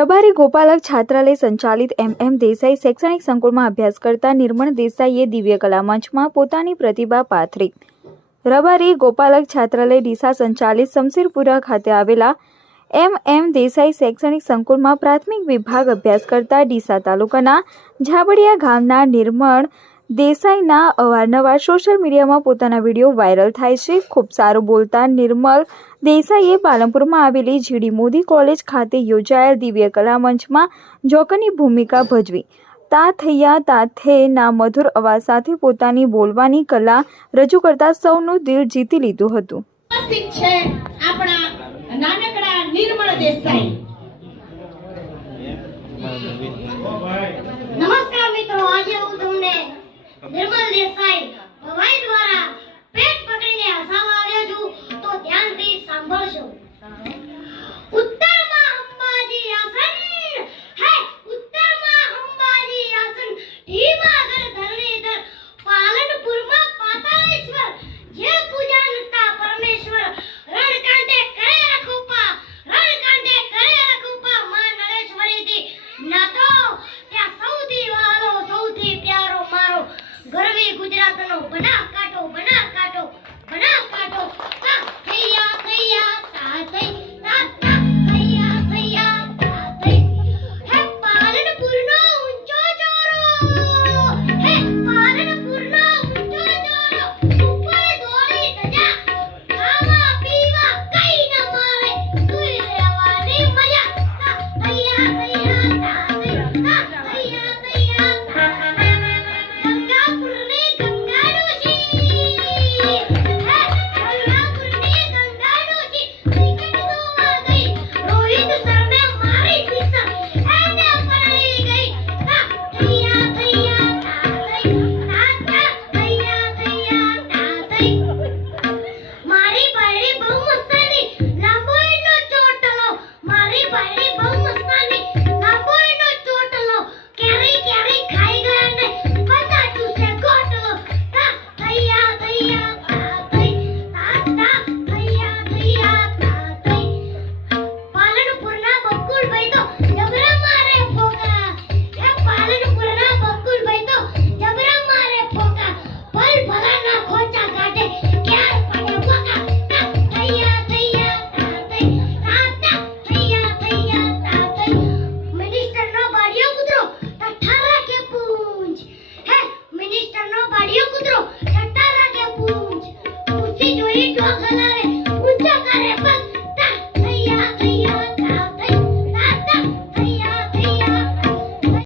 રબારી ગોપાલક છાત્રાલય સંચાલિત એમ દેસાઈ શૈક્ષણિક સંકુલમાં અભ્યાસ કરતા નિર્મળ દેસાઈએ દિવ્ય કલા મંચમાં પોતાની પ્રતિભા પાથરી. રબારી ગોપાલક છાત્રાલય ડીસા સંચાલિત શમશીરપુરા ખાતે આવેલા એમ દેસાઈ શૈક્ષણિક સંકુલમાં પ્રાથમિક વિભાગ અભ્યાસ કરતા ડીસા તાલુકાના ઝાબડિયા ગામના નિર્મળ દેસાઈના અવારનવાર સોશિયલ મીડિયામાં પોતાના વિડીયો વાયરલ થાય છે. ખૂબ સારું બોલતા નિર્મળ દેસાઈએ પાલનપુરમાં આવેલી જીડી મોદી કોલેજ ખાતે યોજાયેલ દિવ્ય કલા મંચમાં જોકરની ભૂમિકા ભજવી. તાથૈયા મધુર અવાજ સાથે પોતાની બોલવાની કલા રજૂ કરતા સૌનું દિલ જીતી લીધું હતું. નમસ્કાર મિત્રો, આજે હું તમને નિર્મળ દેસાઈ ભવાઈ દ્વારા પેટ પકડીને હસાવવા આવ્યો છું, તો ધ્યાનથી સાંભળજો. ઉત્તરમાં અંબાજી આસન હે, ઉત્તરમાં અંબાજી આસન, ઢીમાગર ધરણીધર, પાલનપુરમાં પાતાળેશ્વર, જે પૂજા નતા પરમેશ્વર, રણકાંઠે કરે રઘુપા, રણકાંઠે કરે રઘુપા, માં નરેશ્વરીથી નાતો ત્યાં સૌથી વાલો, સૌથી પ્યારો મારો ગરવી ગુજરાતનો બનાસકાંઠો.